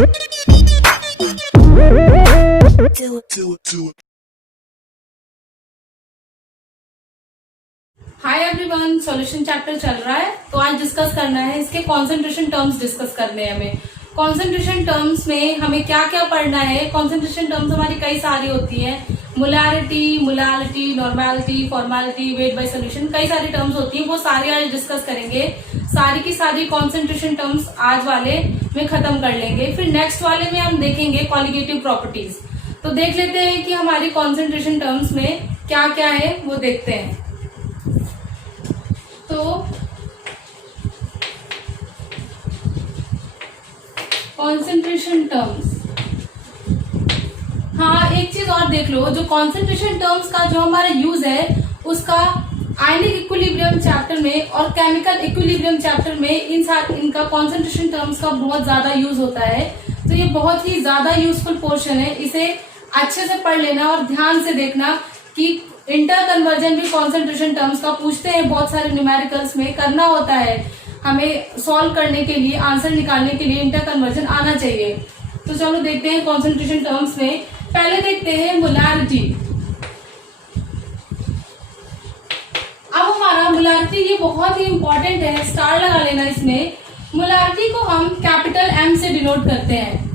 Hi everyone, solution chapter चल रहा है। तो आज डिस्कस करना है इसके कॉन्सेंट्रेशन टर्म्स डिस्कस करने हैं हमें। कॉन्सेंट्रेशन टर्म्स में हमें क्या क्या पढ़ना है। कॉन्सेंट्रेशन टर्म्स हमारी कई सारी होती है, molarity, normality, formality, weight by solution, कई सारी टर्म्स होती हैं। वो सारी आज डिस्कस करेंगे। सारी की सारी कॉन्सेंट्रेशन टर्म्स आज वाले में खत्म कर लेंगे। फिर नेक्स्ट वाले में हम देखेंगे क्वालिटेटिव प्रॉपर्टीज। तो देख लेते हैं कि हमारी कॉन्सेंट्रेशन टर्म्स में क्या क्या है, वो देखते हैं। तो कॉन्सेंट्रेशन टर्म्स, हाँ एक चीज और देख लो, जो कॉन्सेंट्रेशन टर्म्स का जो हमारा यूज है उसका आयनिक इक्विलिब्रियम चैप्टर में और केमिकल इक्विलिब्रियम चैप्टर में इनका कॉन्सेंट्रेशन टर्म्स का बहुत ज्यादा यूज होता है। तो ये बहुत ही ज्यादा यूजफुल पोर्शन है, इसे अच्छे से पढ़ लेना और ध्यान से देखना कि इंटर कन्वर्जन भी कॉन्सेंट्रेशन टर्म्स का पूछते हैं। बहुत सारे न्यूमेरिकल्स में करना होता है, हमें सॉल्व करने के लिए, आंसर निकालने के लिए इंटर कन्वर्जन आना चाहिए। तो चलो देखते हैं कॉन्सेंट्रेशन टर्म्स में। पहले देखते हैं मोलारिटी। अब हमारा मोलारिटी ये बहुत ही इंपॉर्टेंट है, स्टार लगा लेना इसमें। मोलारिटी को हम कैपिटल एम से डिनोट करते हैं।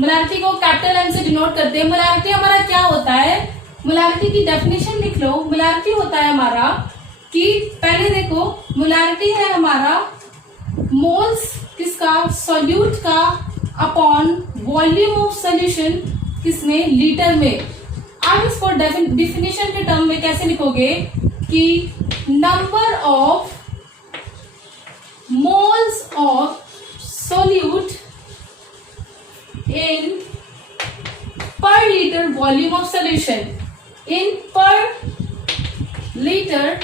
मोलारिटी को कैपिटल एम से डिनोट करते हैं। मोलारिटी हमारा क्या होता है, मोलारिटी की डेफिनेशन लिख लो। मोलारिटी होता है हमारा कि पहले देखो, मोलारिटी है हमारा मोल्स किसका, सॉल्यूट का अपॉन वॉल्यूम ऑफ सॉल्यूशन किसमें, लीटर में। आप इसको डेफिनेशन के टर्म में कैसे लिखोगे कि number of moles of solute in पर लीटर वॉल्यूम ऑफ सॉल्यूशन, इन पर लीटर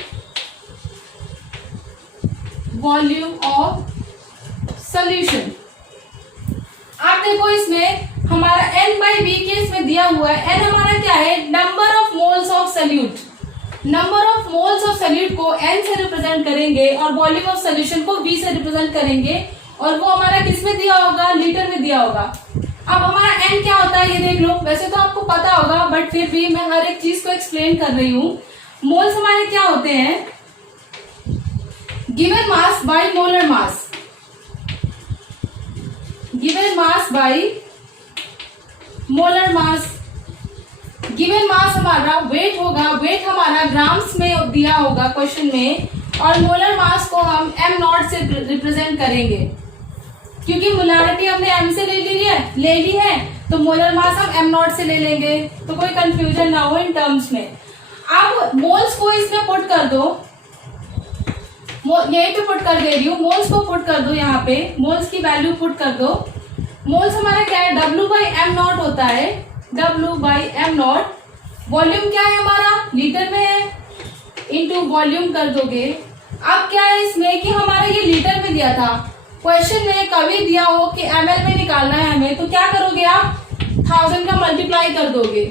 वॉल्यूम ऑफ सॉल्यूशन। आप देखो इसमें हमारा n बाई वी के इसमें दिया हुआ है। n हमारा क्या है, number of moles of solute. Number of moles of solute को n से रिप्रेजेंट करेंगे और वॉल्यूम ऑफ सॉल्यूशन को v से रिप्रेजेंट करेंगे, और वो हमारा किस में दिया होगा, लीटर में दिया होगा। अब हमारा n क्या होता है ये देख लो। वैसे तो आपको पता होगा, बट फिर भी मैं हर एक चीज को एक्सप्लेन कर रही हूँ। मोल्स हमारे क्या होते हैं, given mass by molar mass. Given mass by molar mass. Given mass हमारा वेट होगा, वेट हमारा ग्राम्स में दिया होगा क्वेश्चन में, और मोलर मास को हम m नॉट से रिप्रेजेंट करेंगे, क्योंकि मोलारिटी हमने m से ले ली है, तो मोलर मास हम m नॉट से ले लेंगे, तो कोई कंफ्यूजन ना हो इन टर्म्स में। अब मोल्स को इसमें पुट कर दो, यहीं पे पुट कर दे रही हूँ। मोल्स को पुट कर दो, यहाँ पे मोल्स की वैल्यू पुट कर दो। मोल्स हमारा क्या है, W बाई एम नॉट होता है, W by am not. Volume क्या है हमारा, लीटर में है, इंटू वॉल्यूम कर दोगे। अब क्या है इसमें कि हमारा ये लीटर में दिया था, क्वेश्चन में कभी दिया हो कि ml में निकालना है हमें, तो क्या करोगे आप, 1000 का मल्टीप्लाई कर दोगे।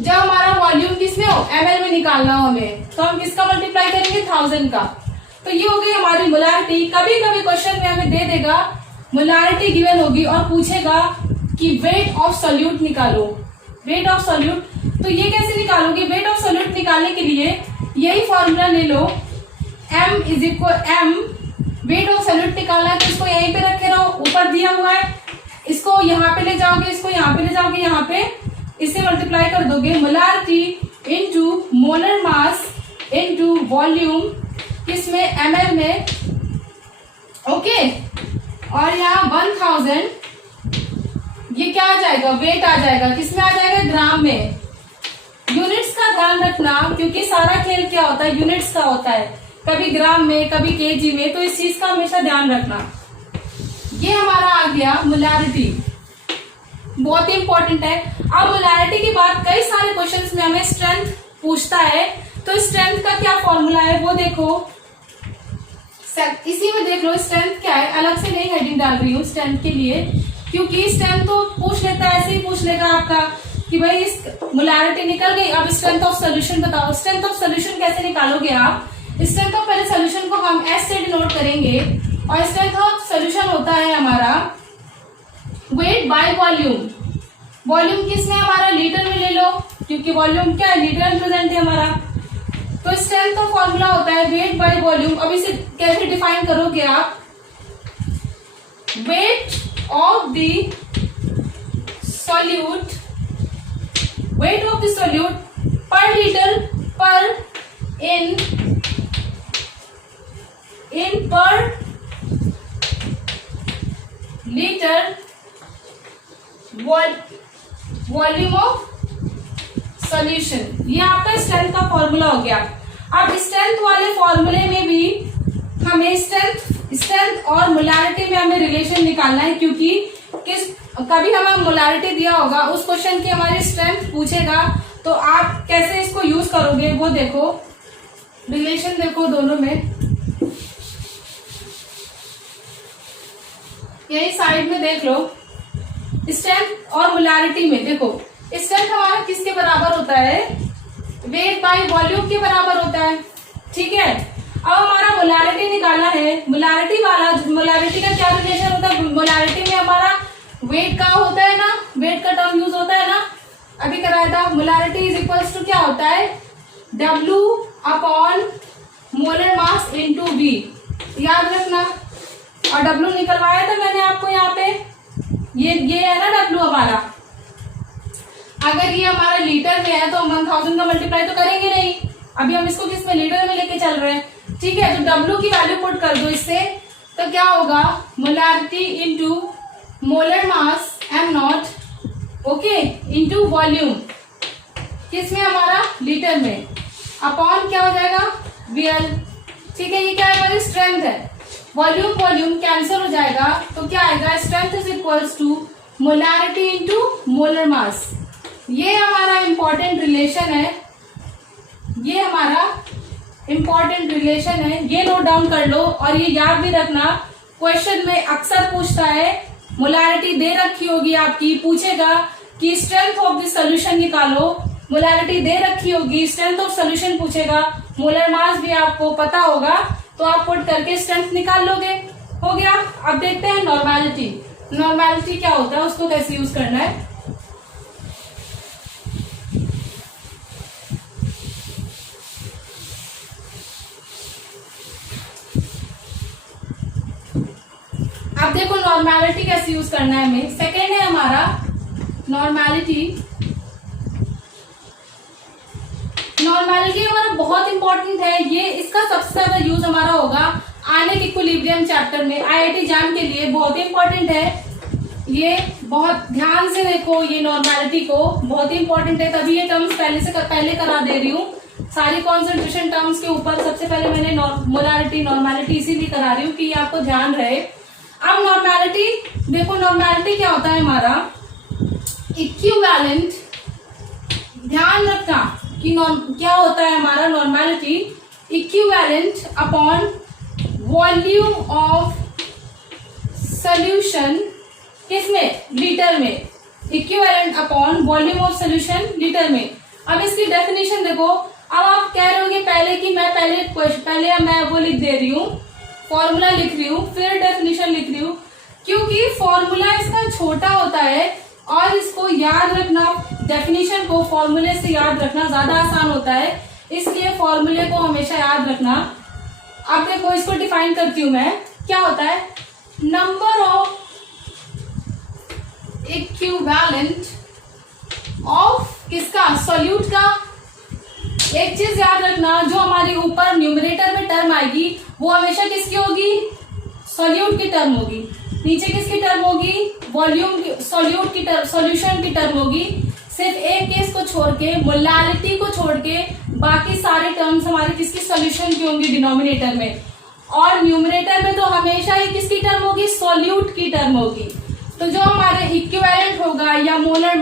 जब हमारा वॉल्यूम किसमें हो, ml में निकालना हो हमें, तो हम किसका मल्टीप्लाई करेंगे, 1000 का। तो ये हो गई हमारी मोलारिटी। कभी कभी क्वेश्चन में हमें दे देगा मोलारिटी गिवन होगी और पूछेगा कि वेट ऑफ सॉल्यूट निकालो, वेट ऑफ सॉल्यूट। तो ये कैसे निकालोगे, वेट ऑफ सॉल्यूट निकालने के लिए यही फॉर्मूला ले लो, m is equal m। Weight of solute निकालना है तो इसको यहीं पे रखे रहो, ऊपर दिया हुआ है, इसको यहाँ पे ले जाओगे, इसको यहाँ पे ले जाओगे, यहाँ पे इससे मल्टीप्लाई कर दोगे। Molarity into molar mass into volume, किसमें, ml में, ओके। और यहाँ 1000, ये क्या आ जाएगा, वेट आ जाएगा, किसमें आ जाएगा, ग्राम में। यूनिट्स का ध्यान रखना, क्योंकि सारा खेल क्या होता है, यूनिट्स का होता है, कभी ग्राम में कभी केजी में, तो इस चीज का हमेशा ध्यान रखना। ये हमारा आ गया मोलारिटी, बहुत ही इंपॉर्टेंट है। अब मोलारिटी की बात कई सारे क्वेश्चंस में हमें स्ट्रेंथ पूछता है, तो स्ट्रेंथ का क्या फॉर्मूला है वो देखो, इसी में देख लो स्ट्रेंथ क्या है। अलग से नहीं हेडिंग डाल रही हूँ स्ट्रेंथ के लिए, क्योंकि स्ट्रेंथ तो पूछ लेता है, ऐसे ही पूछ लेगा आपका कि भाई इस मोलारिटी निकल गई, अब स्ट्रेंथ ऑफ सोल्यूशन बताओ। स्ट्रेंथ ऑफ सोल्यूशन कैसे निकालोगे आप, स्ट्रेंथ ऑफ पहले सोल्यूशन को हम S से डिनोट करेंगे, और स्ट्रेंथ ऑफ सोल्यूशन होता है हमारा वेट बाय वॉल्यूम। वॉल्यूम किसमें हमारा लीटर में ले लो, क्योंकि वॉल्यूम क्या है, लीटर में प्रेजेंट है हमारा। तो स्ट्रेंथ का फॉर्मूला होता है वेट बाय वॉल्यूम। अब इसे कैसे डिफाइन करोगे आप, weight of the solute, weight of the solute पर लीटर पर इन पर लीटर वॉल्यूम ऑफ सॉल्यूशन। ये आपका स्ट्रेंथ का फॉर्मूला हो गया। अब स्ट्रेंथ वाले फॉर्मूले में भी हमें स्ट्रेंथ और मोलारिटी में हमें रिलेशन निकालना है, क्योंकि कभी हमें मोलारिटी दिया होगा, उस क्वेश्चन की हमारी स्ट्रेंथ पूछेगा, तो आप कैसे इसको यूज करोगे वो देखो, रिलेशन देखो दोनों में। यही साइड में देख लो, स्ट्रेंथ और मोलारिटी में देखो, स्ट्रेंथ हमारा किसके बराबर होता है, वेट बाय वॉल्यूम के बराबर होता है, ठीक है। अब हमारा मोलारिटी निकालना है। मोलारिटी का क्या रिलेशन होता है, मोलारिटी में हमारा वेट का होता है ना, वेट का टर्म यूज होता है ना, अभी कराया था। मोलारिटी इज इक्वल्स टू क्या होता है, W upon molar mass into V, याद रखना। और W निकलवाया था मैंने आपको यहाँ पे, ये है ना W हमारा। अगर ये हमारा लीटर में है तो हम 1000 का मल्टीप्लाई तो करेंगे नहीं, अभी हम इसको किस में, लीटर में लेके चल रहे हैं, ठीक है। तो W की वैल्यू पुट कर दो इससे, तो क्या होगा, मोलारिटी इंटू मोलर मास m0, ओके, इंटू वॉल्यूम किसमें हमारा, लीटर में, अपॉन क्या हो जाएगा, VL, ठीक है। ये क्या है, हमारी स्ट्रेंथ है। वॉल्यूम कैंसिल हो जाएगा, तो क्या आएगा, strength is equals to molarity into molar mass. ये हमारा इंपॉर्टेंट रिलेशन है, ये हमारा इंपॉर्टेंट रिलेशन है, ये नोट डाउन कर लो। और ये याद भी रखना, क्वेश्चन में अक्सर पूछता है, मोलारिटी दे रखी होगी आपकी, पूछेगा कि स्ट्रेंथ ऑफ द सॉल्यूशन निकालो, मोलारिटी दे रखी होगी, स्ट्रेंथ ऑफ सॉल्यूशन पूछेगा, मोलर मास भी आपको पता होगा, तो आप पुट करके स्ट्रेंथ निकाल लोगे, हो गया। अब देखते हैं नॉर्मेलिटी। नॉर्मेलिटी क्या होता है, उसको कैसे यूज करना है। अब देखो नॉर्मेलिटी कैसे यूज करना है हमें। सेकेंड है हमारा नॉर्मेलिटी। नॉर्मेलिटी हमारा बहुत इंपॉर्टेंट है, ये इसका सबसे ज्यादा यूज हमारा होगा आयनिक इक्विलिब्रियम चैप्टर में, IIT JAM के लिए बहुत इंपॉर्टेंट है। ये बहुत ध्यान से देखो, ये नॉर्मेलिटी को बहुत इंपॉर्टेंट है, तभी ये टर्म्स पहले करा दे रही हूँ। सारी कॉन्सेंट्रेशन टर्म्स के ऊपर सबसे पहले मैंने मोलारिटी नॉर्मेलिटी इसीलिए करा रही हूँ कि आपको ध्यान रहे। अब नॉर्मेलिटी देखो, नॉर्मेलिटी क्या होता है हमारा, इक्विवेलेंट, ध्यान रखना कि क्या होता है हमारा normality, equivalent upon volume of solution, किसमें, लीटर में, equivalent upon volume of solution litre में। अब इसकी डेफिनेशन देखो। अब आप कह रहे होंगे पहले कि मैं पहले मैं वो लिख दे रही हूँ, फॉर्मूला लिख रही हूँ, फिर डेफिनेशन लिख रही हूँ, क्योंकि फॉर्मूला इसका छोटा होता है और इसको याद रखना, डेफिनेशन को फॉर्मूले से याद रखना ज्यादा आसान होता है, इसलिए फॉर्मूले को हमेशा याद रखना। अब देखो इसको डिफाइन करती हूं मैं, क्या होता है, नंबर ऑफ इक्विवेलेंट ऑफ किसका, सॉल्यूट का। एक चीज याद रखना, जो हमारी ऊपर न्यूमरेटर में टर्म आएगी वो हमेशा किसकी होगी, सॉल्यूट की टर्म होगी। नीचे किसकी टर्म होगी, वॉल्यूम सॉल्यूट की टर्म, सॉल्यूशन की टर्म होगी। सिर्फ एक केस को छोड़ के, मोलारिटी को छोड़ के, बाकी सारे टर्म्स हमारे किसकी, सॉल्यूशन की होंगी डिनोमिनेटर में। और न्यूमरेटर में तो हमेशा ही किसकी टर्म होगी, सॉल्यूट की टर्म होगी। तो जो हमारे इक्विवेलेंट होगा या मोलर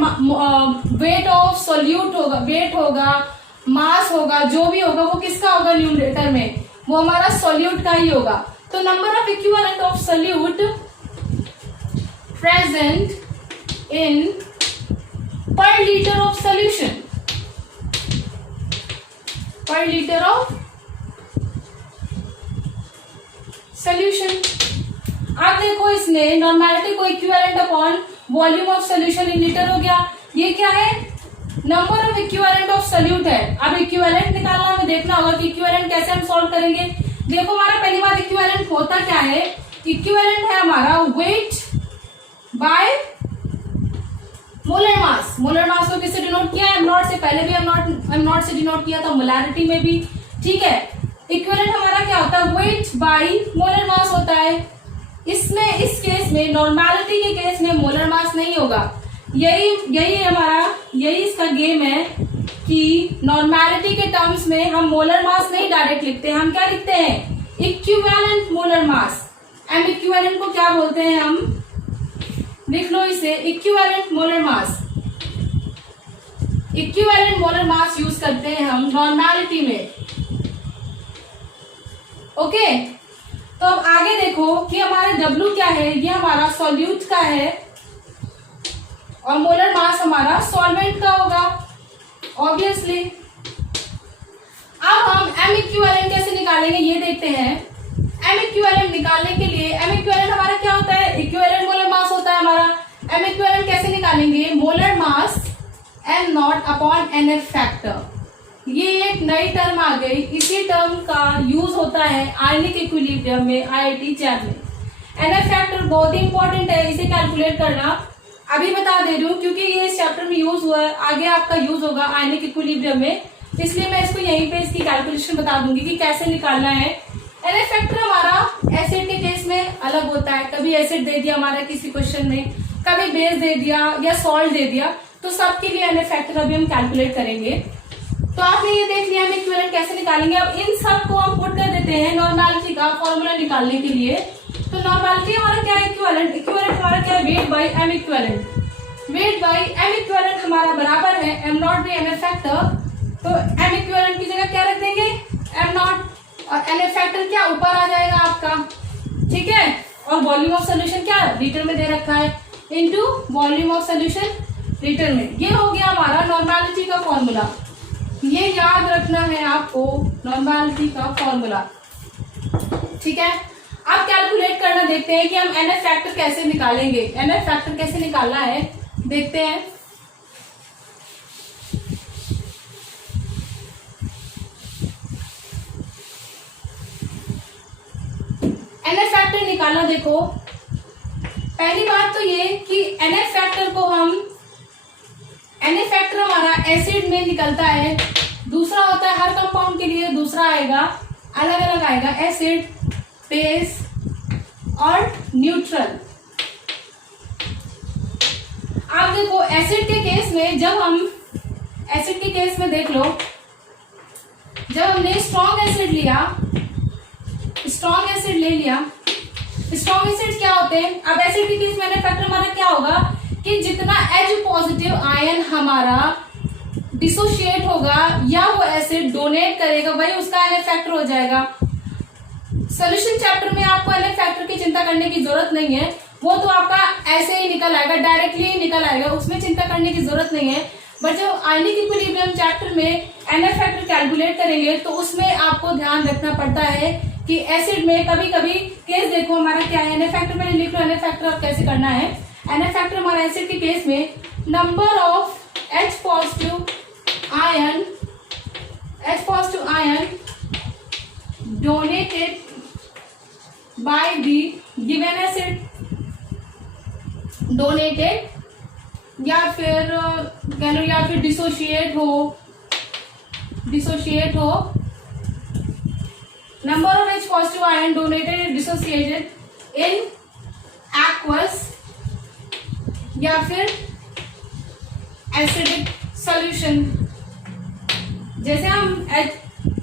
वेट ऑफ सॉल्यूट होगा, वेट होगा, मास होगा, जो भी होगा वो किसका होगा न्यूमरेटर में, वो हमारा सॉल्यूट का ही होगा। तो number of equivalent of solute present in पर लीटर ऑफ सॉल्यूशन, पर लीटर ऑफ सॉल्यूशन। अब देखो इसने नॉर्मेलिटी को equivalent upon upon volume of solution in litre हो गया। ये क्या है, number of equivalent of solute है। अब इक्विवेलेंट निकालना हमें देखना होगा कि इक्विवेलेंट कैसे हम सॉल्व करेंगे। देखो हमारा पहली बात इक्विवेलेंट होता क्या है, इक्विवेलेंट है हमारा weight by molar mass. Molar mass को किससे डिनोट किया, एम नॉट से, पहले भी एम नॉट से डिनोट किया था, मोलैरिटी में भी, ठीक है। इक्विवेलेंट हमारा क्या होता है, वेट बाय मोलर मास होता है। इसमें इस केस में नॉर्मैलिटी के केस में मोलर मास नहीं होगा। यही इसका गेम है कि नॉर्मैलिटी के टर्म्स में हम मोलर मास नहीं डायरेक्ट लिखते, हम क्या लिखते हैं, equivalent molar mass. M equivalent को क्या बोलते हैं हम, लिख लो इसे, equivalent molar mass. Equivalent molar mass use करते हैं हम नॉर्मैलिटी में, ओके। तो अब आगे देखो कि हमारे W क्या है, ये हमारा सॉल्यूट का है और मोलर मास हमारा सॉल्वेंट का होगा ऑब्वियसली। अब हम एम इक्विवेलेंट कैसे निकालेंगे ये देखते हैं। एम इक्विवेलेंट निकालने के लिए, एम इक्विवेलेंट हमारा क्या होता है, इक्विवेलेंट मोलर मास होता है हमारा। एम इक्विवेलेंट कैसे निकालेंगे, molar mass M naught upon N F factor. ये एक नई टर्म आ गई, इसी टर्म का यूज होता है आयनिक इक्विलिब्रियम में, आईआईटी जैम में। एन एफ फैक्टर बहुत ही इंपॉर्टेंट है, इसे कैलकुलेट करना अभी बता दे रही हूँ क्योंकि ये इस चैप्टर में यूज हुआ है, आगे आपका यूज होगा आयनिक इक्विलिब्रियम में, इसलिए मैं इसको यहीं पे इसकी कैलकुलेशन बता दूंगी कि कैसे निकालना है। एन एफ फैक्टर हमारा एसिड के केस में अलग होता है, कभी एसिड दे दिया हमारा किसी क्वेश्चन में, कभी बेस दे दिया या सॉल्ट दे दिया, तो सबके लिए एन एफ फैक्टर अभी हम कैलकुलेट करेंगे। तो आपने ये देख लिया हम इक्विवेलेंट कैसे निकालेंगे। अब इन सब को हम पुट कर देते हैं नॉर्मैलिटी का फॉर्मूला निकालने के लिए। तो नॉर्मैलिटी हमारा क्या है, इक्विवेलेंट। इक्विवेलेंट हमारा क्या है, weight by M equivalent. Weight by M equivalent हमारा बराबर है M naught by N F factor. तो एम इक्विवेलेंट की जगह क्या रख देंगे, एम नॉट, और एन एफ फैक्टर क्या ऊपर आ जाएगा आपका, ठीक है। और वॉल्यूम ऑफ सोल्यूशन क्या लीटर में दे रखा है, into volume of solution litre में। ये हो गया हमारा नॉर्मैलिटी का फॉर्मूला, ये याद रखना है आपको, नॉर्मैलिटी का फॉर्मूला, ठीक है। अब कैलकुलेट करना देखते हैं कि हम एन एफ फैक्टर कैसे निकालेंगे। एन एफ फैक्टर कैसे निकालना है देखते हैं। एन एफ फैक्टर निकालना देखो, पहली बात तो ये कि एन एफ फैक्टर को हम, एन एफ फैक्टर हमारा एसिड में निकलता है, दूसरा होता है हर कंपाउंड के लिए दूसरा आएगा, अलग अलग आएगा, एसिड, बेस और न्यूट्रल। आप देखो एसिड के केस में, जब हम एसिड के केस में देख लो, जब हमने स्ट्रॉन्ग एसिड लिया, स्ट्रॉन्ग एसिड ले लिया, स्ट्रॉन्ग एसिड क्या होते हैं, अब एसिड के केस में एन एफ फैक्टर हमारा क्या होगा कि जितना H पॉजिटिव आयन हमारा डिसोशिएट होगा या वो एसिड डोनेट करेगा, वही उसका एन एफ फैक्टर हो जाएगा। सोल्यूशन चैप्टर में आपको एन एफ फैक्टर की चिंता करने की जरूरत नहीं है, वो तो आपका ऐसे ही निकल आएगा, डायरेक्टली ही निकल आएगा, उसमें चिंता करने की जरूरत नहीं है। बट जब आयनिक इक्विलिब्रियम चैप्टर में एन एफ फैक्टर कैलकुलेट करेंगे तो उसमें आपको ध्यान रखना पड़ता है कि एसिड में कभी कभी केस देखो हमारा क्या है, एन एफ फैक्टर में लिख लो, एन एफ फैक्टर अब कैसे करना है। एन एफ फैक्टर हमारा एसिड के केस में number of H positive ion donated by the given acid, donated या फिर कह लो या फिर डिसोशिएट हो, number of H positive ion donated dissociated in aqueous या फिर एसिडिक सॉल्यूशन। जैसे हम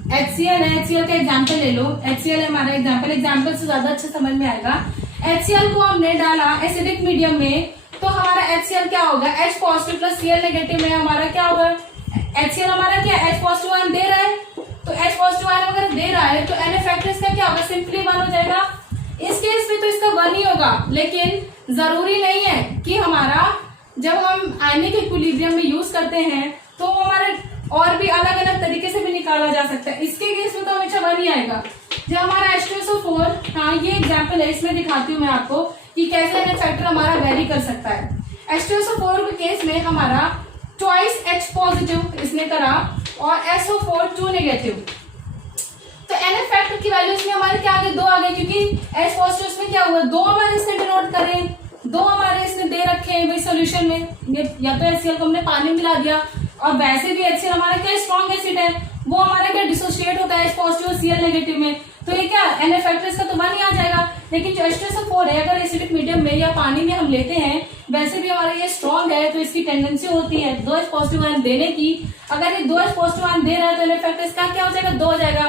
HCl है, HCl का एग्जांपल ले लो, HCl है हमारा एग्जांपल से ज्यादा अच्छा समझ में आएगा। HCl को हमने डाला एसिडिक मीडियम में, तो हमारा HCl क्या होगा, H positive plus Cl negative में हमारा क्या होगा, HCl हमारा क्या H पॉजिटिव आयन दे रहा है, तो H पॉजिटिव आयन अगर दे रहा है तो एन एफ फैक्टर इसका क्या होगा, सिंपली 1 हो जाएगा। इस केस में तो इसका 1 ही होगा, लेकिन जरूरी नहीं है कि हमारा जब हम आयनिक इक्विलिब्रियम में यूज करते हैं तो हमारे और भी अलग अलग तरीके से भी निकाला जा सकता है। इसके केस में तो हमेशा 1 ही आएगा, जो हमारा H2SO4, हाँ ये एग्जाम्पल है, इसमें दिखाती हूँ मैं आपको कि कैसे NF फैक्टर हमारा वेरी कर सकता है। H2SO4 के केस में हमारा ट्वाइस H पॉजिटिव इसने करा और SO4 2 नेगेटिव, तो NF फैक्टर की वैल्यू इसमें हमारे क्या आ गए, 2 आ गए, क्योंकि H पॉजिटिव इसमें क्या हुआ, 2 हमारे इसने डिनोट करें, 2 हमारे इसने दे रखे हैं वही सोल्यूशन में, या तो HCl को हमने पानी मिला दिया, और वैसे भी HCl हमारा क्या स्ट्रॉन्ग एसिड है, वो हमारा क्या डिसोसिएट होता है H पॉजिटिव और Cl नेगेटिव में, तो ये क्या NF फैक्टर इसका तो 1 ही आ जाएगा। लेकिन जो H2SO4 है अगर एसिडिक मीडियम में या पानी में हम लेते हैं, वैसे भी हमारा ये स्ट्रॉन्ग है, तो इसकी टेंडेंसी होती है 2H पॉजिटिव आयन देने की। अगर ये 2H पॉजिटिव आयन दे रहा है तो NF फैक्टर इसका क्या हो जाएगा, 2 हो जाएगा।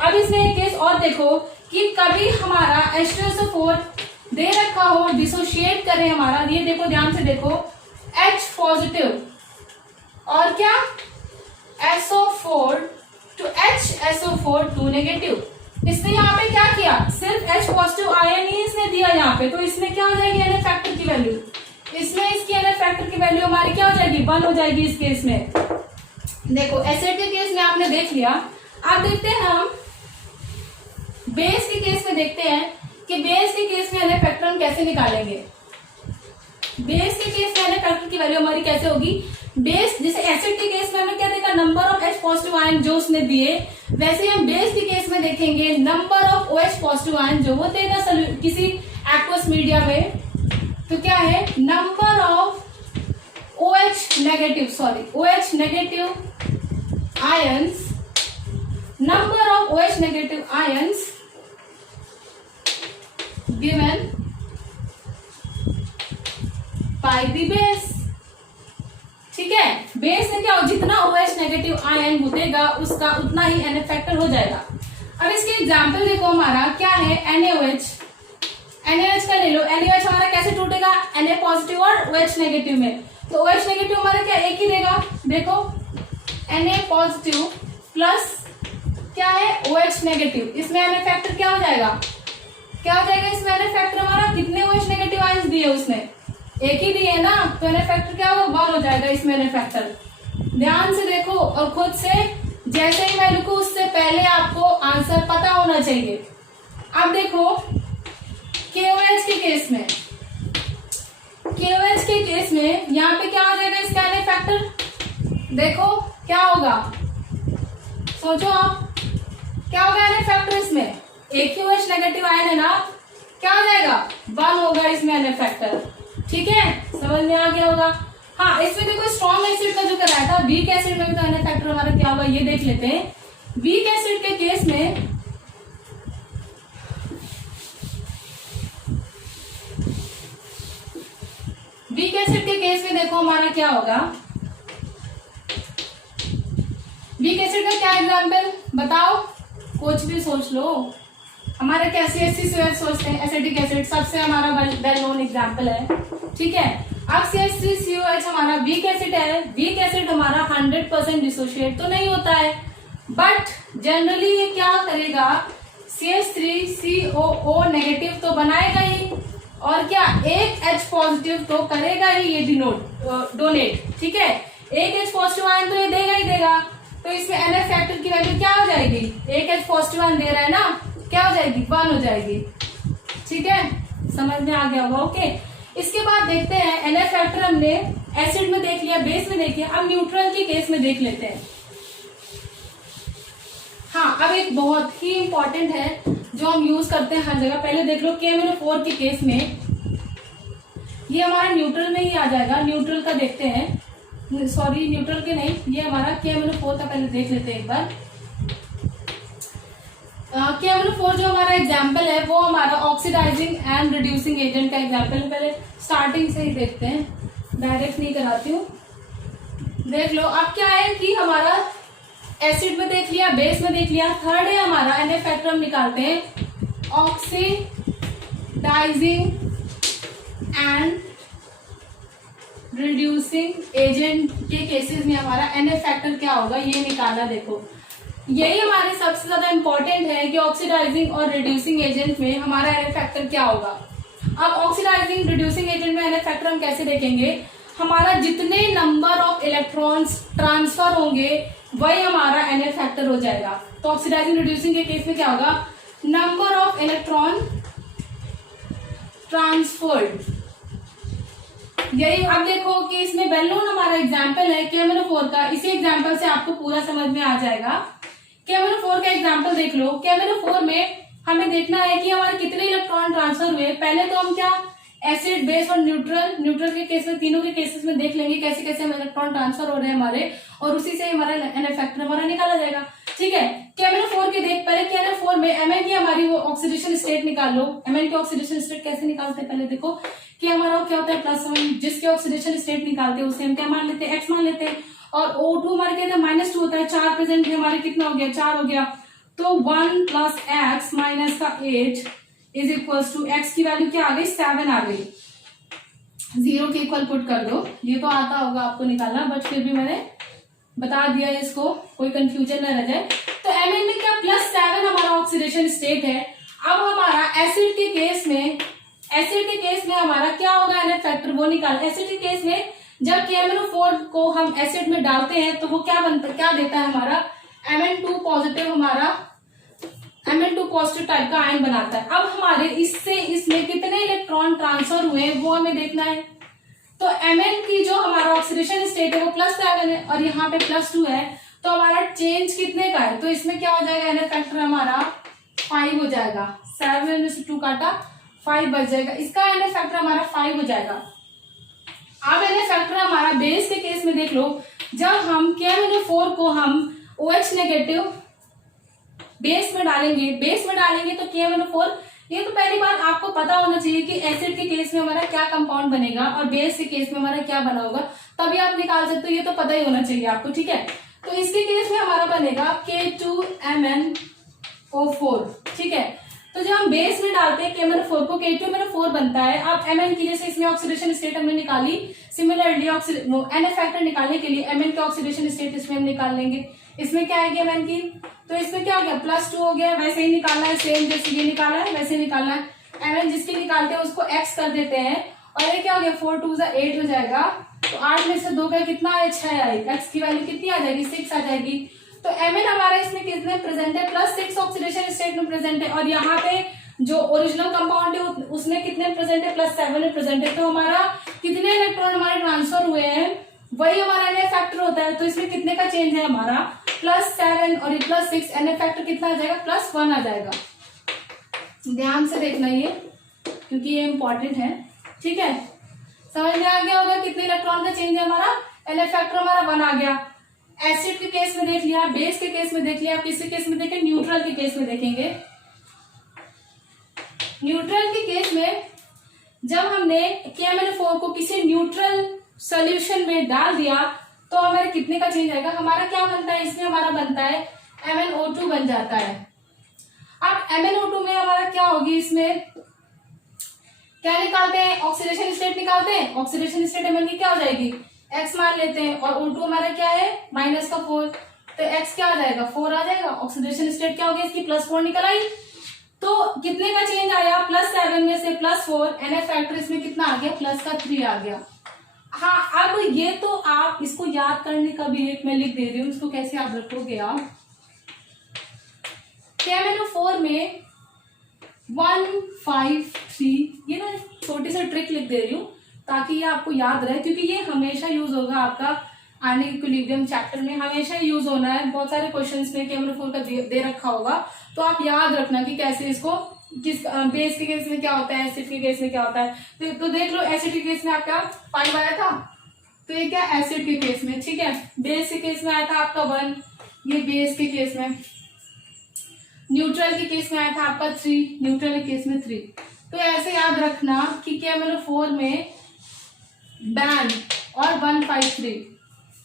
अब इसमें एक केस और देखो कि कभी हमारा H2SO4 दे रखा हो, डिसोशिएट करे हमारा, ये देखो ध्यान से देखो, H पॉजिटिव और क्या SO4 टू HSO4 2 नेगेटिव, इसने यहाँ पे क्या किया, सिर्फ H पॉजिटिव आयन ही इसने दिया यहाँ पे, तो इसमें क्या हो जाएगी NF फैक्टर की वैल्यू, इसमें इसकी NF फैक्टर की वैल्यू हमारी क्या हो जाएगी, 1 हो जाएगी इस केस में। देखो एसिड के केस में आपने देख लिया। अब देखते हैं हम बेस के केस में, देखते हैं कि बेस के केस में NF फैक्टर हम कैसे निकालेंगे। बेस के केस में NF फैक्टर की वैल्यू हमारी कैसे होगी, बेस जैसे एसिड के केस में हमें क्या देखा, number of H positive ion जो उसने दिए, वैसे हम बेस के केस में देखेंगे number of OH positive ion जो वो देगा किसी एक्वस मीडिया में, तो क्या है number of OH negative ions, number of OH negative ions given by the base. ठीक है, बेस में क्या हो, जितना OH नेगेटिव आयन देगा उसका उतना ही NF फैक्टर हो जाएगा। अब इसके एग्जांपल देखो, हमारा क्या है NaOH, NaOH का ले लो, NaOH हमारा कैसे टूटेगा, Na पॉजिटिव और OH नेगेटिव में, तो OH नेगेटिव हमारा क्या एक ही देगा, देखो Na पॉजिटिव प्लस क्या है OH नेगेटिव, इसमें NF फैक्टर क्या हो जाएगा, क्या हो जाएगा इसमें NF फैक्टर हमारा, कितने OH नेगेटिव आयंस दिए उसने, एक ही दिए ना, तो NF फैक्टर क्या होगा, 1 हो जाएगा इसमें NF फैक्टर। ध्यान से देखो और खुद से जैसे ही मैं लिखूं उससे पहले आपको आंसर पता होना चाहिए। अब देखो KOH के केस में, KOH के केस में यहाँ पे क्या हो जाएगा इसका NF फैक्टर, देखो क्या होगा, सोचो आप क्या होगा NF फैक्टर, इसमें एक ही OH नेगेटिव आयन है ना, क्या हो जाएगा 1 होगा इसमें NF फैक्टर। ठीक है, समझ में आ गया होगा। हाँ, इसमें देखो स्ट्रॉन्ग एसिड का जो कराया था, वीक एसिड में भी तो NF फैक्टर हमारा क्या होगा ये देख लेते हैं। वीक एसिड के केस में देखो हमारा क्या होगा, वीक एसिड का क्या एग्जाम्पल बताओ, कुछ भी सोच लो, हमारे क्या CH3COH सोचते हैं, एसिटिक एसिड सबसे हमारा वेल नोन एग्जाम्पल है। ठीक है, अब CH3COH हमारा वीक एसिड है, वीक एसिड हमारा 100% डिसोशिएट तो नहीं होता है, बट जनरली ये क्या करेगा, CH3COO नेगेटिव तो बनाएगा ही, और क्या एक H पॉजिटिव तो करेगा ही ये डोनेट। ठीक है, एक H पॉजिटिव आयन तो ये देगा ही देगा, तो इसमें NF फैक्टर की वैल्यू क्या हो जाएगी, एक H पॉजिटिव आयन दे रहा है ना, क्या हो जाएगी 1 हो जाएगी। ठीक है, समझ में आ गया होगा। ओके, इसके बाद देखते हैं NF फैक्टर हमने एसिड में देख लिया, बेस में देख लिया, अब न्यूट्रल के केस में देख लेते हैं। हाँ, अब एक बहुत ही इंपॉर्टेंट है जो हम यूज करते हैं हर जगह, पहले देख लो KMnO4 के केस में, ये हमारा न्यूट्रल में ही आ जाएगा, न्यूट्रल का देखते हैं, सॉरी न्यूट्रल के नहीं, ये हमारा KMnO4 का पहले देख लेते हैं एक बार। KMnO4 जो हमारा एग्जाम्पल है वो हमारा ऑक्सीडाइजिंग एंड रिड्यूसिंग एजेंट का एग्जाम्पल है, पहले स्टार्टिंग से ही देखते हैं, डायरेक्ट नहीं कराती हूँ। देख लो अब क्या है कि हमारा एसिड में देख लिया, बेस में देख लिया, थर्ड है हमारा NF फैक्टर हम निकालते हैं ऑक्सीडाइजिंग एंड रिड्यूसिंग एजेंट के केसेस में हमारा NF फैक्टर क्या होगा ये निकाला। देखो यही हमारे सबसे ज्यादा इंपॉर्टेंट है कि ऑक्सीडाइजिंग और रिड्यूसिंग एजेंट में हमारा NF फैक्टर क्या होगा। अब ऑक्सीडाइजिंग रिड्यूसिंग एजेंट में NF फैक्टर हम कैसे देखेंगे, हमारा जितने नंबर ऑफ इलेक्ट्रॉन्स ट्रांसफर होंगे वही हमारा NF फैक्टर हो जाएगा। तो ऑक्सीडाइजिंग रिड्यूसिंग के केस में क्या होगा, नंबर ऑफ इलेक्ट्रॉन ट्रांसफर्ड। यही अब देखो कि इसमें वेल नोन हमारा एग्जाम्पल है KMnO4 का। इसी एग्जाम्पल से आपको पूरा समझ में आ जाएगा। KMnO4 का एग्जाम्पल देख लो। KMnO4 में हमें देखना है कि हमारे कितने इलेक्ट्रॉन ट्रांसफर हुए। पहले तो हम क्या एसिड, बेस और न्यूट्रल के केस में, तीनों के केसेस में देख लेंगे कैसे कैसे हम इलेक्ट्रॉन ट्रांसफर हो रहे हैं हमारे, और उसी से हमारा NF फैक्टर हमारा निकाला जाएगा। ठीक है, KMnO4 के देख पहले KMnO4 में Mn की हमारी वो ऑक्सीडेशन स्टेट निकाल लो। Mn की ऑक्सीडेशन स्टेट कैसे निकालते हैं पहले देखो कि हमारा क्या होता है +1, जिसके ऑक्सीडेशन स्टेट निकालते हैं उसे हम क्या मान लेते हैं, X मान लेते हैं। और O2 हमारे कहते हैं -2 होता है, 4 प्रेजेंट है हमारे, कितना हो गया 4 हो गया। तो 1 + X माइनस का 8 इज इक्वल टू X की वैल्यू क्या आ गई 7 आ गई। 0 के इक्वल पुट कर दो। ये तो आता होगा आपको निकालना, बट फिर भी मैंने बता दिया इसको, कोई कंफ्यूजन न रह जाए। तो Mn में क्या +7 हमारा ऑक्सीडेशन स्टेट है। अब हमारा एसिड के केस में हमारा क्या होगा NF फैक्टर वो निकाल। एसिड के केस में जब KMnO4 को हम एसिड में डालते हैं तो वो क्या देता है हमारा Mn2 पॉजिटिव, हमारा Mn2 पॉजिटिव टाइप का आयन बनाता है। अब हमारे इससे इसमें कितने इलेक्ट्रॉन ट्रांसफर हुए वो हमें देखना है। तो Mn की जो हमारा ऑक्सीडेशन स्टेट है वो +7 है और यहाँ पे +2 है, तो हमारा चेंज कितने का है, तो इसमें क्या हो जाएगा NF फैक्टर हमारा 5 हो जाएगा। 7 में से 2 काटा 5 बच जाएगा, इसका NF फैक्टर हमारा 5 हो जाएगा। अब NF फैक्टर हमारा बेस के केस में देख लो, जब हम KMnO4 को हम OH नेगेटिव बेस में डालेंगे तो KMnO4, ये तो पहली बार आपको पता होना चाहिए कि एसिड के केस में हमारा क्या कंपाउंड बनेगा और बेस के केस में हमारा क्या बना होगा, तभी आप निकाल सकते हो। ये तो पता ही होना चाहिए आपको, ठीक है। तो इसके केस में हमारा बनेगा K2MnO4, ठीक है। तो जब हम बेस में डालते हैं KMnO4 को, K2MnO4 बनता है। अब Mn की जैसे इसमें ऑक्सीडेशन स्टेट हमने निकाली, सिमिलरली NF फैक्टर निकालने के लिए Mn की ऑक्सीडेशन स्टेट इसमें हम निकाल लेंगे। इसमें क्या आएगी Mn की, तो इसमें क्या हो गया +2 हो गया। वैसे ही निकालना है, सेम जैसे ये निकाला है वैसे ही निकालना है। Mn जिसकी निकालते हैं उसको X कर देते हैं और ये क्या हो गया 4 2 8 हो जाएगा। तो 8 में से 2 का कितना है 6 आएगा। X की वैल्यू कितनी आ जाएगी 6 आ जाएगी। तो Mn हमारा इसमें कितने प्रेजेंट है +6 ऑक्सीडेशन स्टेट में प्रेजेंट है, और यहाँ पे जो ओरिजिनल कंपाउंड है उसमें कितने प्रेजेंट है +7 में प्रेजेंट है। तो हमारा कितने इलेक्ट्रॉन हमारे ट्रांसफर हुए हैं वही हमारा NF फैक्टर होता है। तो इसमें कितने का चेंज है हमारा +7 और ये +6, NF फैक्टर कितना आ जाएगा +1 आ जाएगा। ध्यान से देखना ये, क्योंकि ये इंपॉर्टेंट है, ठीक है। समझ में आ गया होगा कितने इलेक्ट्रॉन का चेंज है हमारा, NF फैक्टर हमारा 1 आ गया। एसिड के केस में देख लिया, बेस के केस में देख लिया, किसी केस में देखें न्यूट्रल के केस में देखेंगे। न्यूट्रल के केस में जब हमने KMnO4 को किसी न्यूट्रल सॉल्यूशन में डाल दिया तो हमारे कितने का चेंज आएगा, हमारा क्या बनता है, इसमें हमारा बनता है MnO2 बन जाता है। अब MnO2 में हमारा क्या होगी, इसमें क्या निकालते हैं ऑक्सीडेशन स्टेट निकालते हैं। ऑक्सीडेशन स्टेट Mn की क्या हो जाएगी X मान लेते हैं, और O2 हमारा क्या है -4, तो X क्या आ जाएगा 4 आ जाएगा। ऑक्सीडेशन स्टेट क्या होगी इसकी +4 निकल आई। तो कितने का चेंज आया +7 में से +4, NF फैक्टर इसमें कितना आ गया +3 आ गया। हाँ, अब ये तो आप इसको याद करने का भी एक मैं लिख दे रही हूँ, इसको कैसे याद रखोगे आप। KMnO4 में 153, ये ना छोटी सी ट्रिक लिख दे रही हूँ ताकि ये आपको याद रहे, क्योंकि ये हमेशा यूज होगा आपका आने इक्विलिब्रियम चैप्टर में, हमेशा यूज होना है। बहुत सारे क्वेश्चंस में KMnO4 का दे रखा होगा, तो आप याद रखना कि कैसे इसको, किस बेस के केस में क्या होता है, एसिड के केस में क्या होता है। तो देख लो, एसिड के केस में आपका 5 आया था, तो ये क्या एसिड के केस में, ठीक है। बेस के केस में आया था आपका 1, ये बेस के केस में। न्यूट्रल के केस में आया था आपका 3, न्यूट्रल के केस में 3। तो ऐसे याद रखना कि KMnO4 में बैन और 153,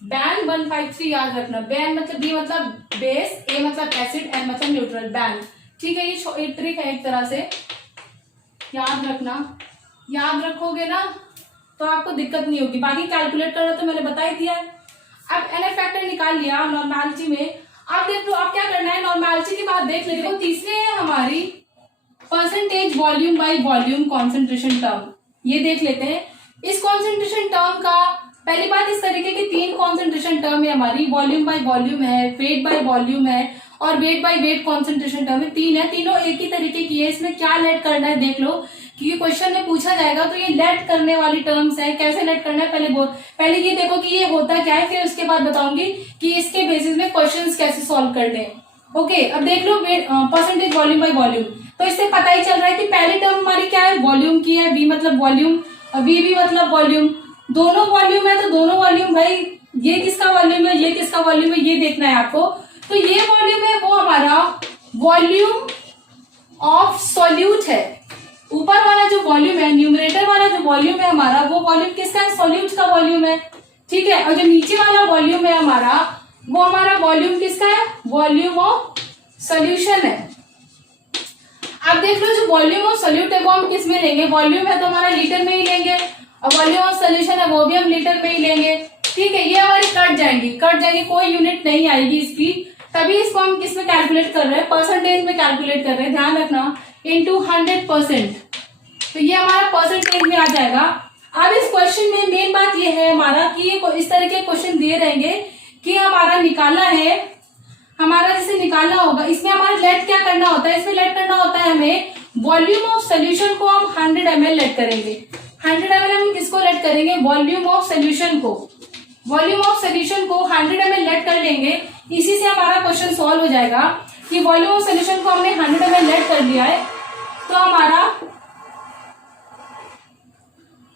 बैन 153 याद रखना। बैन मतलब B मतलब बेस, A मतलब एसिड, N मतलब न्यूट्रल, बैन, ठीक है। ये ट्रिक है एक तरह से, याद रखना। याद रखोगे ना तो आपको दिक्कत नहीं होगी। बाकी कैलकुलेट करना तो मैंने बता ही दिया है। अब NF फैक्टर निकाल लिया नॉर्मेलिटी में। अब देख लो, अब क्या करना है, नॉर्मेलिटी की बात देख लेते हो। तीसरे है हमारी percentage volume by volume concentration term, ये देख लेते हैं। इस कॉन्सेंट्रेशन टर्म का पहली बात, इस तरीके की 3 कॉन्सेंट्रेशन टर्म है हमारी, वॉल्यूम बाय वॉल्यूम है, वेट बाय वॉल्यूम है, और weight by weight concentration term है, 3 है, तीनों एक ही तरीके की है। इसमें क्या लेट करना है देख लो, क्योंकि क्वेश्चन में पूछा जाएगा तो ये लेट करने वाली टर्म्स है। कैसे लेट करना है पहले ये देखो कि ये होता क्या है, फिर उसके बाद बताऊंगी कि इसके बेसिस में क्वेश्चंस कैसे सॉल्व करने हैं। ओके, अब देख लो परसेंटेज वॉल्यूम बाय वॉल्यूम। तो इससे पता ही चल रहा है कि पहली टर्म हमारी क्या है, वॉल्यूम की है, वी मतलब वॉल्यूम, वी भी मतलब वॉल्यूम, दोनों वॉल्यूम है। तो दोनों वॉल्यूम भाई ये किसका वॉल्यूम है, ये किसका वॉल्यूम है, ये देखना है आपको। तो ये वॉल्यूम है वो हमारा वॉल्यूम ऑफ सॉल्यूट है। ऊपर वाला जो वॉल्यूम है, न्यूमरेटर वाला जो वॉल्यूम है हमारा, वो वॉल्यूम किसका है, सॉल्यूट का वॉल्यूम है। ठीक है, और जो नीचे वाला वॉल्यूम है हमारा, वो हमारा वॉल्यूम किसका है, वॉल्यूम ऑफ सॉल्यूशन है। अब देख लो जो वॉल्यूम ऑफ सॉल्यूट है वो हम किस में लेंगे, वॉल्यूम है तो हमारा लीटर में ही लेंगे, और वॉल्यूम ऑफ सॉल्यूशन है वो भी हम लीटर में ही लेंगे। ठीक है, ये हमारी कट जाएंगी, कोई यूनिट नहीं आएगी इसकी, तभी इसको हम किस में कैलकुलेट कर रहे हैं, परसेंटेज में कैलकुलेट कर रहे हैं, ध्यान रखना, इनटू 100%। तो ये हमारा परसेंटेज में आ जाएगा। अब इस क्वेश्चन में मेन बात ये है हमारा कि ये इस तरह के क्वेश्चन दिए रहेंगे कि हमारा निकालना है, हमारा जैसे निकालना होगा, इसमें हमारा लेट क्या करना होता है, इसमें लेट करना होता है हमें वॉल्यूम ऑफ सोल्यूशन को हम 100 ml लेट करेंगे। 100 ml हम किसको लेट करेंगे, वॉल्यूम ऑफ सोल्यूशन को, वॉल्यूम ऑफ सोल्यूशन को 100 ml लेट कर लेंगे। इसी से हमारा क्वेश्चन सॉल्व हो जाएगा कि वॉल्यूम ऑफ सोल्यूशन को हमने 100 ml लेट कर लिया है, तो हमारा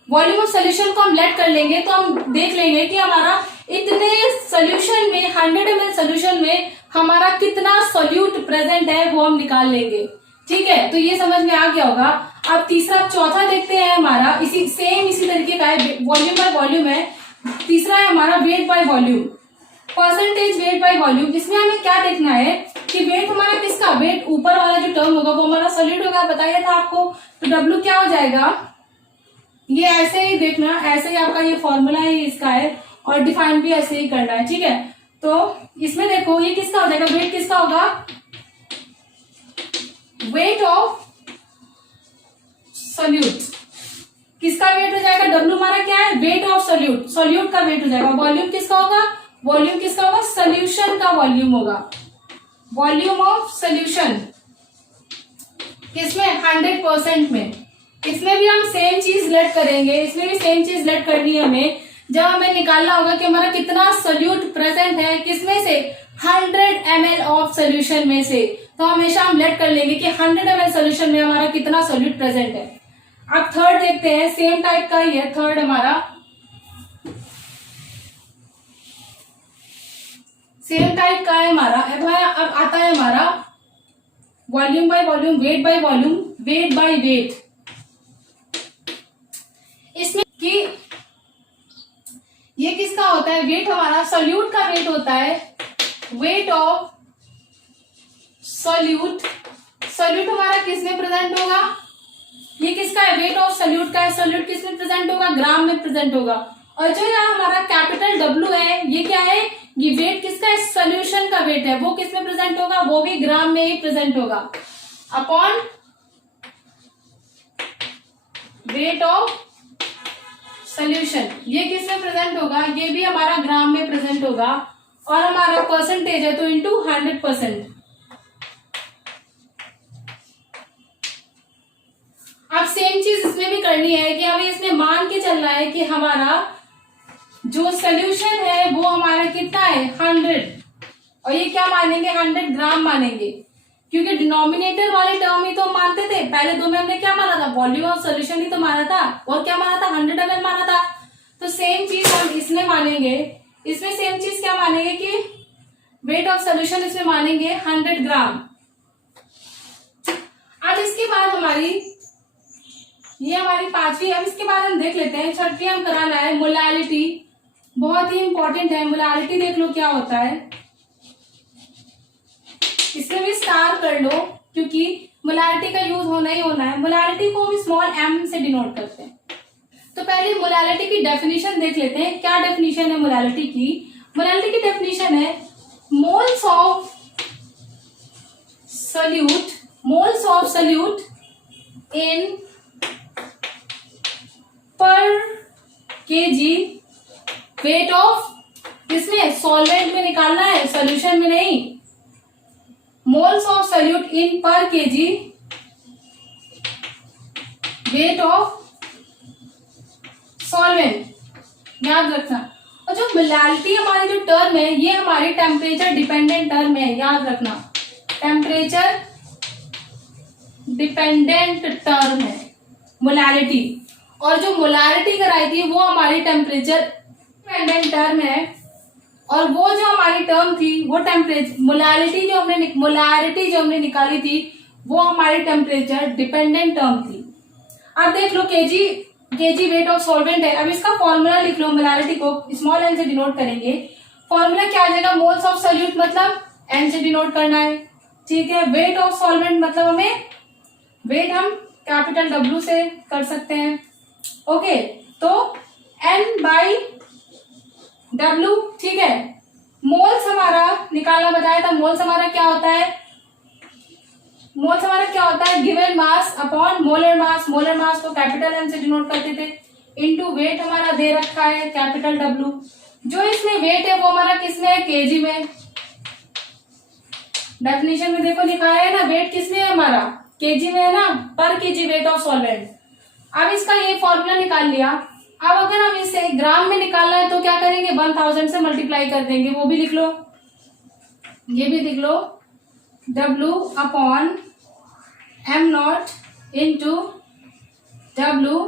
वॉल्यूम ऑफ सोल्यूशन को हम लेट कर लेंगे, तो हम देख लेंगे कि हमारा इतने सोल्यूशन में, 100 ml सोल्यूशन में हमारा कितना सोल्यूट प्रेजेंट है वो हम निकाल लेंगे। ठीक है, तो ये समझ में आ गया होगा। अब तीसरा चौथा देखते हैं हमारा, इसी तरीके का है, वॉल्यूम बाय वॉल्यूम है। तीसरा है हमारा weight by volume, percentage weight by volume. इसमें हमें क्या देखना है कि वेट हमारा किसका, वेट ऊपर वाला जो टर्म होगा वो हमारा सोल्यूट होगा, बताया था आपको। तो डब्ल्यू क्या हो जाएगा, ये ऐसे ही देखना, ऐसे ही आपका ये फॉर्मूला ही इसका है, और डिफाइन भी ऐसे ही करना है। ठीक है, तो इसमें देखो ये किसका हो जाएगा, वेट किसका होगा, वेट ऑफ सोल्यूट। किसका वेट हो जाएगा, डब्ल्यू हमारा क्या है, वेट ऑफ सोल्यूट, सोल्यूट का वेट हो जाएगा। वॉल्यूम किसका होगा, वॉल्यूम किसका होगा, सोल्यूशन का वॉल्यूम होगा, वॉल्यूम ऑफ सोल्यूशन। किसमें, 100% में। इसमें भी हम सेम चीज लेट करेंगे, इसमें भी सेम चीज लेट करनी है हमें। जब हमें निकालना होगा कि हमारा कितना सोल्यूट प्रेजेंट है, किसमें से, 100 ml ऑफ सोल्यूशन में से, तो हमेशा हम लेट कर लेंगे कि 100 ml सोल्यूशन में हमारा कितना सोल्यूट प्रेजेंट है। अब थर्ड देखते हैं, सेम टाइप का ही है थर्ड हमारा, सेम टाइप का है हमारा। अब आता है हमारा volume by volume, weight by volume, weight by weight. इसमें कि ये किसका होता है, वेट हमारा सोल्यूट का वेट होता है, वेट ऑफ सोल्यूट। सोल्यूट हमारा किसमें प्रेजेंट होगा, ये किसका है, वेट ऑफ सोल्यूट का है। सोल्यूट किसमें प्रेजेंट होगा, ग्राम में प्रेजेंट होगा। और जो यहाँ हमारा कैपिटल डब्ल्यू है, ये क्या है, ये वेट किसका है, सोल्यूशन का वेट है, वो किसमें प्रेजेंट होगा, वो भी ग्राम में ही प्रेजेंट होगा, अपॉन वेट ऑफ सोल्यूशन। ये किसमें प्रेजेंट होगा, ये भी हमारा ग्राम में प्रेजेंट होगा, और हमारा परसेंटेज है तो इंटू 100%। अब सेम चीज इसमें भी करनी है कि हमें इसमें मान के चलना है कि हमारा जो सोल्यूशन है वो हमारा कितना है, 100, और ये क्या मानेंगे, 100 ग्राम मानेंगे, क्योंकि डिनोमिनेटर वाले टर्म ही तो हम मानते थे। पहले दो में हमने क्या माना था, वॉल्यूम ऑफ सोल्यूशन ही तो माना था, और क्या माना था, 100 ml माना था। तो सेम चीज हम इसमें मानेंगे, इसमें सेम चीज क्या मानेंगे कि वेट ऑफ सोल्यूशन इसमें मानेंगे 100 ग्राम। अब इसके बाद हमारी ये हमारी पांचवी, अब इसके बाद हम देख लेते हैं छठी, हम कराना है मोलालिटी, बहुत ही इंपॉर्टेंट है। मोलालिटी देख लो क्या होता है, इसमें भी स्टार कर लो क्योंकि मोलालिटी का यूज होना ही होना है। मोलालिटी को हम स्मॉल m से डिनोट करते हैं। तो पहले मोलालिटी की डेफिनेशन देख लेते हैं, क्या डेफिनेशन है मोलालिटी की। मोलालिटी की डेफिनेशन है moles of solute, moles of solute इन पर केजी वेट ऑफ, किसमें, सॉल्वेंट में निकालना है, सॉल्यूशन में नहीं, मोल्स ऑफ सॉल्यूट इन पर केजी वेट ऑफ सॉल्वेंट, याद रखना। और जो मोलैलिटी हमारी जो टर्म है ये हमारी टेम्परेचर डिपेंडेंट टर्म है, याद रखना, टेम्परेचर डिपेंडेंट टर्म है मोलैलिटी। और जो मोलैलिटी कराई थी वो हमारी टेम्परेचर डिपेंडेंट टर्म है, और वो जो हमारी टर्म थी वो टेम्परेचर मोलैलिटी जो हमने निकाली थी वो हमारी टेम्परेचर डिपेंडेंट टर्म थी। अब देख लो केजी वेट ऑफ सॉल्वेंट है। अब इसका फॉर्मूला लिख लो, मोलैलिटी को स्मॉल एन से डिनोट करेंगे। फॉर्मूला क्या आ जाएगा, मोल्स ऑफ सॉल्यूट मतलब एन से डिनोट करना है, ठीक है। वेट ऑफ सॉल्वेंट मतलब हमें वेट हम कैपिटल डब्ल्यू से कर सकते हैं, ओके। तो एन बाई डब्ल्यू, ठीक है। मोल्स हमारा निकालना बताया था, मोल्स हमारा क्या होता है, मोल्स हमारा क्या होता है, given mass upon molar mass. Molar mass को कैपिटल एम से डिनोट करते थे, इनटू वेट हमारा दे रखा है कैपिटल डब्ल्यू। जो इसमें वेट है वो हमारा किसमें है, केजी में। डेफिनेशन में देखो लिखा है ना, वेट किसमें है हमारा, केजी में है ना, पर केजी वेट ऑफ सॉल्वेंट। अब इसका ये फॉर्मूला निकाल लिया। अब अगर हम इसे ग्राम में निकालना है तो क्या करेंगे, 1000 से मल्टीप्लाई कर देंगे, वो भी लिख लो, ये भी लिख लो, W upon am not into W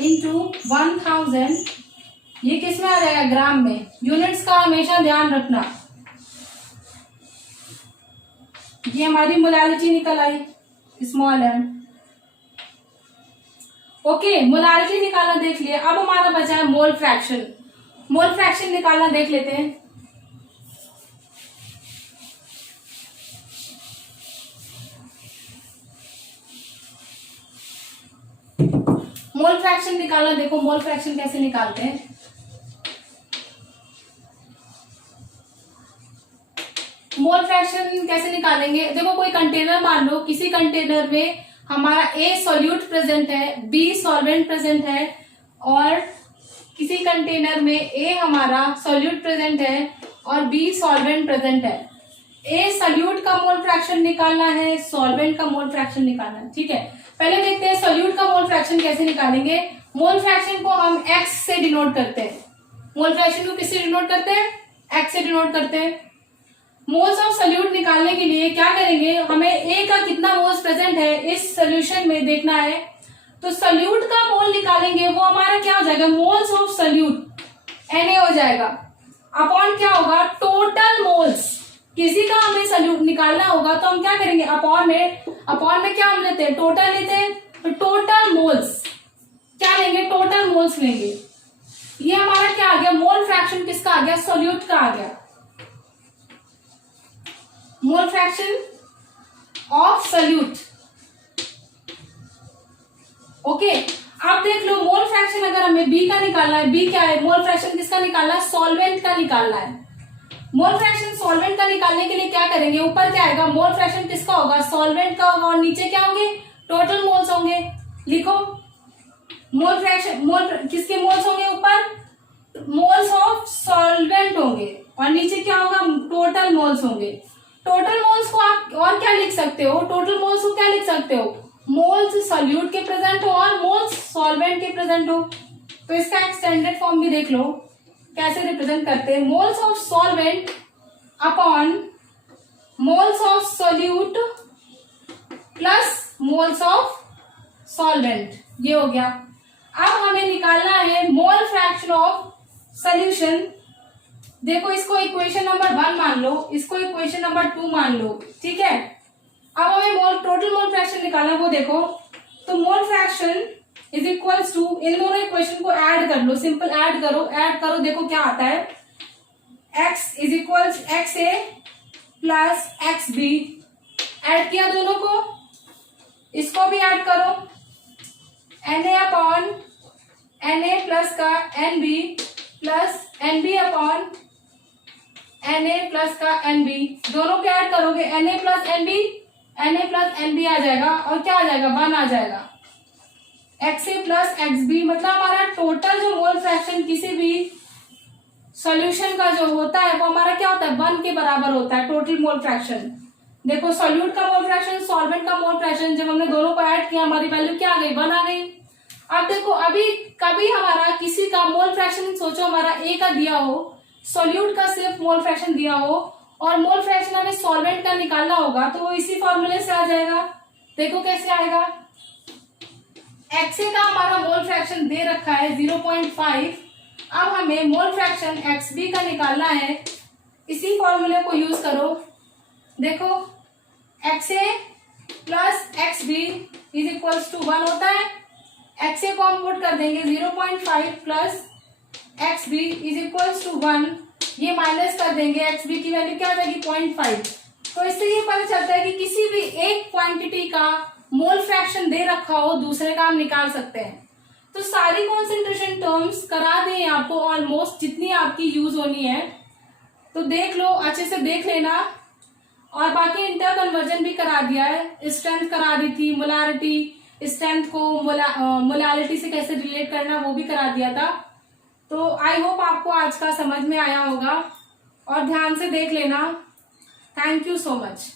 into 1000, ये किस में आ जाएगा, ग्राम में। यूनिट्स का हमेशा ध्यान रखना। ये हमारी मोलैलिटी निकल आई स्मॉल एम, ओके। मोलैलिटी निकालना देख लिया। अब हमारा बचा है मोल फ्रैक्शन। मोल फ्रैक्शन निकालना देख लेते हैं। मोल फ्रैक्शन निकालना देखो, मोल फ्रैक्शन कैसे निकालते हैं। मोल फ्रैक्शन कैसे निकालेंगे, देखो कोई कंटेनर मान लो, किसी कंटेनर में हमारा A सॉल्यूट प्रेजेंट है, B सॉल्वेंट प्रेजेंट है, और किसी कंटेनर में A हमारा सॉल्यूट प्रेजेंट है और B सॉल्वेंट प्रेजेंट है। A सॉल्यूट का मोल फ्रैक्शन निकालना है, सॉल्वेंट का मोल फ्रैक्शन निकालना है, ठीक है। पहले देखते हैं सॉल्यूट का मोल फ्रैक्शन कैसे निकालेंगे। मोल फ्रैक्शन को हम X से डिनोट करते हैं। मोल फ्रैक्शन को किससे डिनोट करते हैं, X से डिनोट करते हैं। मोल्स ऑफ सॉल्यूट निकालने के लिए क्या करेंगे, हमें ए का कितना मोल्स प्रेजेंट है इस सोल्यूशन में देखना है। तो सॉल्यूट का मोल निकालेंगे, वो हमारा क्या हो जाएगा, मोल्स ऑफ सॉल्यूट Na हो जाएगा, अपॉन क्या होगा, टोटल मोल्स। किसी का हमें सॉल्यूट निकालना होगा तो हम क्या करेंगे, अपॉन में क्या हम लेते हैं, टोटल लेते हैं। तो टोटल मोल्स क्या लेंगे, टोटल मोल्स लेंगे। ये हमारा क्या आ गया, मोल फ्रैक्शन किसका आ गया, सॉल्यूट का आ गया। Mole fraction of solute, okay. आप देख लो मोल फ्रैक्शन अगर हमें बी का निकालना है, बी क्या है, मोल फ्रैक्शन किसका निकालना है, सॉल्वेंट का निकालना है। मोल फ्रैक्शन सॉल्वेंट का निकालने के लिए क्या करेंगे, ऊपर क्या आएगा, मोल फ्रैक्शन किसका होगा, सॉल्वेंट का होगा, और नीचे क्या होंगे, टोटल मोल्स होंगे। लिखो मोल फ्रैक्शन, किसके मोल्स होंगे, ऊपर मोल्स ऑफ सॉल्वेंट होंगे और नीचे क्या होगा, टोटल मोल्स होंगे। टोटल मोल्स को आप और क्या लिख सकते हो, टोटल मोल्स को क्या लिख सकते हो, मोल्स सॉल्यूट के प्रेजेंट हो और मोल्स सॉल्वेंट के प्रेजेंट हो। तो इसका एक्सटेंडेड फॉर्म भी देख लो कैसे रिप्रेजेंट करते हैं, moles of solvent upon moles of solute plus moles of solvent, ये हो गया। अब हमें निकालना है मोल फ्रैक्शन ऑफ सॉल्यूशन। देखो इसको इक्वेशन नंबर 1 मान लो, इसको इक्वेशन नंबर 2 मान लो, ठीक है। अब हमें टोटल मोल फ्रैक्शन निकालना, वो देखो। तो mole fraction is equals to, इन दोनों इक्वेशन को ऐड कर लो, सिंपल ऐड करो, देखो क्या आता है, x is equals X A plus X B. Add किया दोनों को, इसको भी ऐड करो, Na अपॉन Na प्लस का Nb plus Nb upon Na plus का Nb, दोनों को ऐड करोगे, Na प्लस Nb आ जाएगा, और क्या आ जाएगा, 1 आ जाएगा। XA प्लस XB मतलब हमारा टोटल जो मोल फ्रैक्शन किसी भी सॉल्यूशन का जो होता है वो हमारा क्या होता है, 1 के बराबर होता है टोटल मोल फ्रैक्शन। देखो सॉल्यूट का मोल फ्रैक्शन, सॉल्वेंट का मोल फ्रैक्शन, जब हमने दोनों को ऐड किया हमारी वैल्यू क्या आ गई, 1 आ गई। अब देखो अभी कभी हमारा किसी का मोल फ्रैक्शन, सोचो हमारा ए का दिया हो, सॉल्यूट का सिर्फ मोल फ्रैक्शन दिया हो और मोल फ्रैक्शन हमें सॉल्वेंट का निकालना होगा, तो वो इसी फॉर्मूले से आ जाएगा। देखो कैसे आएगा, एक्सए का हमारा मोल फ्रैक्शन दे रखा है 0.5, अब हमें मोल फ्रैक्शन एक्सबी का निकालना है, इसी फॉर्मूले को यूज करो। देखो x a plus XB is equals to 1 होता है, एक्सए को हम पुट कर देंगे 0.5 plus XB is equals to 1, ये माइनस कर देंगे, एक्सबी की वैल्यू क्या आ जाएगी 0.5। तो इससे ये पता चलता है कि किसी भी एक क्वांटिटी का मोल फ्रैक्शन दे रखा हो दूसरे का हम निकाल सकते हैं। तो सारी कॉन्सेंट्रेशन टर्म्स करा दें आपको, ऑलमोस्ट जितनी आपकी यूज होनी है, तो देख लो, अच्छे से देख लेना। और बाकी इंटर कन्वर्जन भी करा दिया है, स्ट्रेंथ करा दी थी, मोलारिटी, स्ट्रेंथ को मोलालिटी से कैसे रिलेट करना वो भी करा दिया था। तो आई होप आपको आज का समझ में आया होगा और ध्यान से देख लेना। Thank you so much.